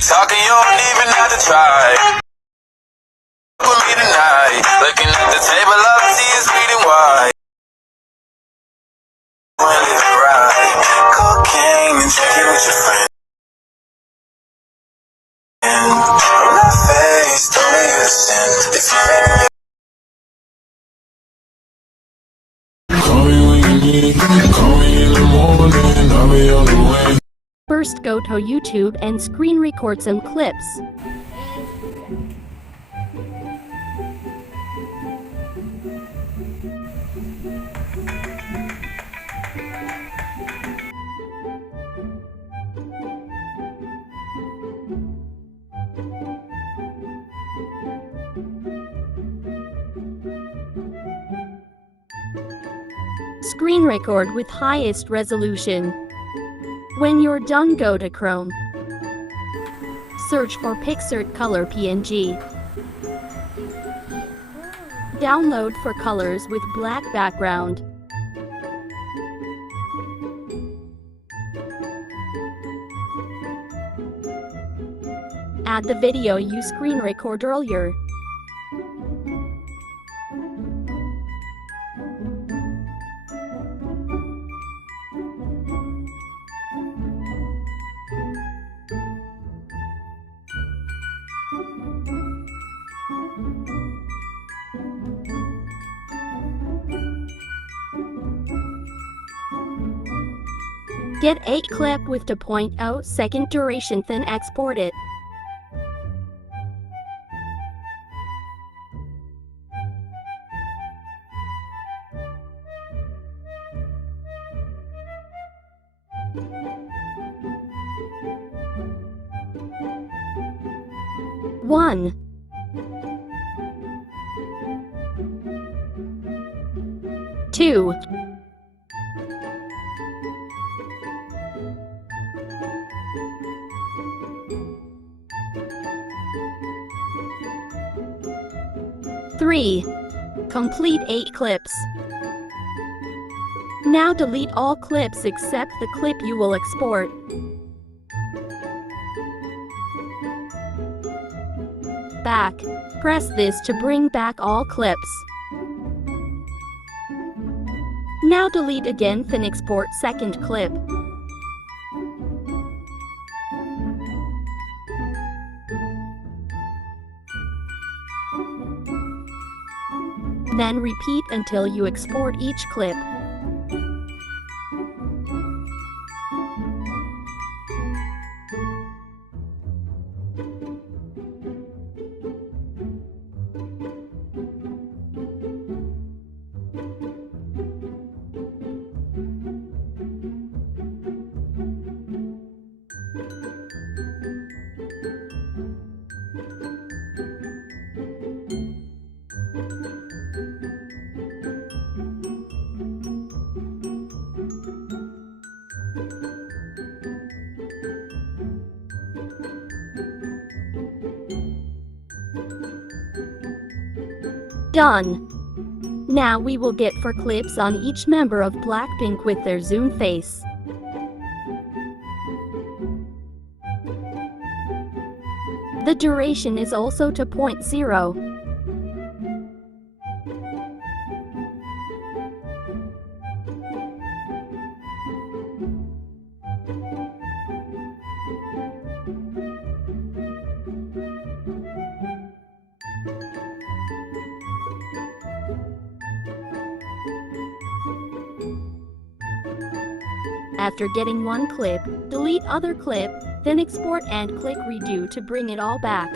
talking, you don't even have to try. With me tonight, looking at the table, all I see is reading wide. We're living right, cocaine and drinking with your friends. On my face, don't make you sin. If you make me. Call me when you need, call me in the morning, I'll be on the way. First go to YouTube and screen record some clips. Screen record with highest resolution. When you're done, go to Chrome. Search for Pixart Color PNG. Download for colors with black background. Add the video you screen record earlier. Get a clip with 2.0 second duration, then export it. One. 2. 3. Complete 8 clips. Now delete all clips except the clip you will export. Back. Press this to bring back all clips. Now delete again, then export second clip. Then repeat until you export each clip. Done. Now we will get 4 clips on each member of Blackpink with their zoom face. The duration is also 2.0. After getting one clip, delete other clip, then export and click redo to bring it all back.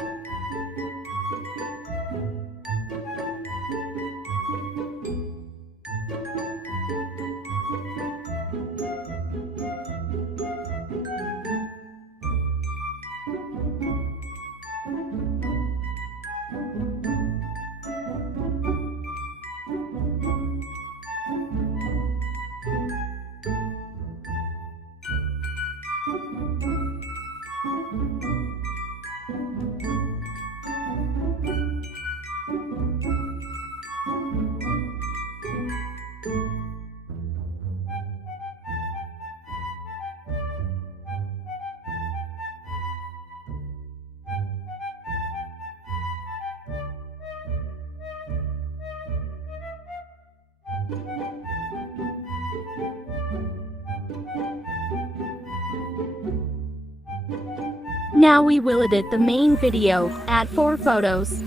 Now we will edit the main video, add 4 photos.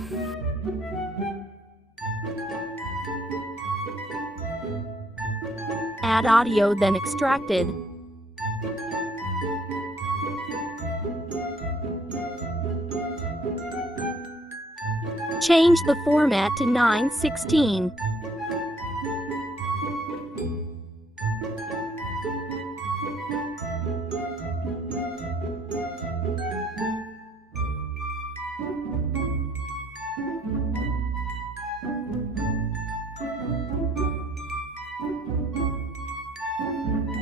Add audio then extracted. Change the format to 9:16.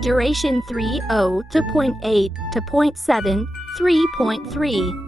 Duration 3:0 to 0.8 to 0.7, 3.3.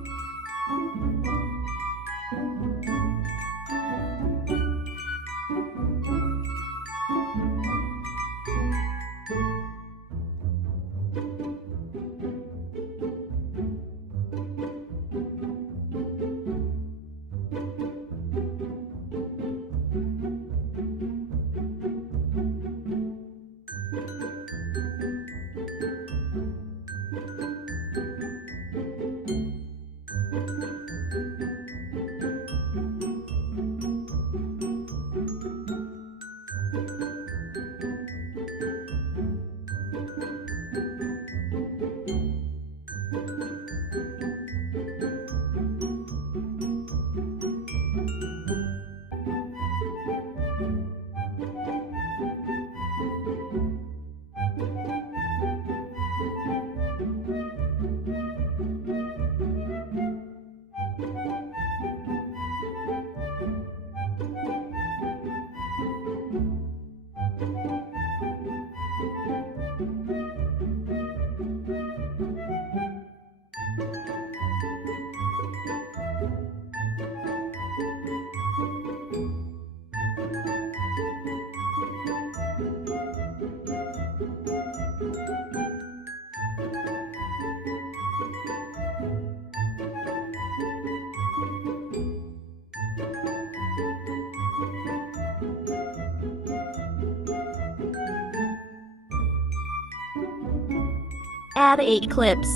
Add 8 clips.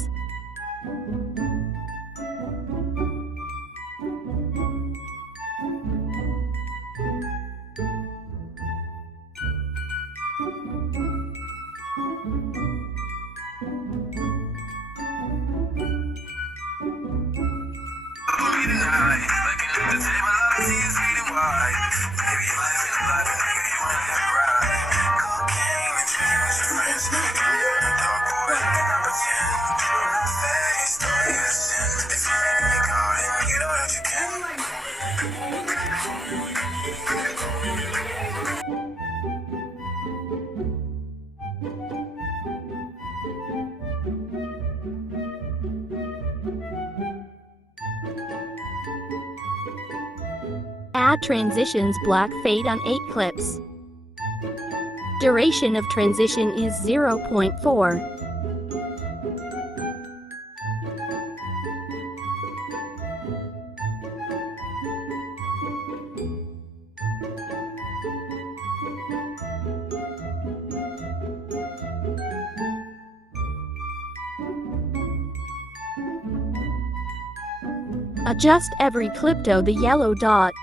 Add transitions black fade on 8 clips. Duration of transition is 0.4. Adjust every clip to the yellow dot.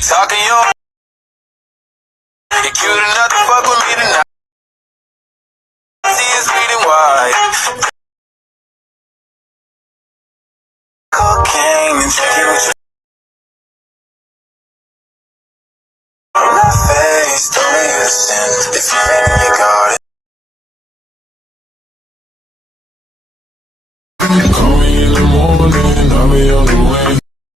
ain't talking, you're cute enough to fuck with me tonight. See, it's reading wide. Cocaine and checking with your in my face. Don't be listen if you're in your garden. Call me in the morning, I'll be on the way.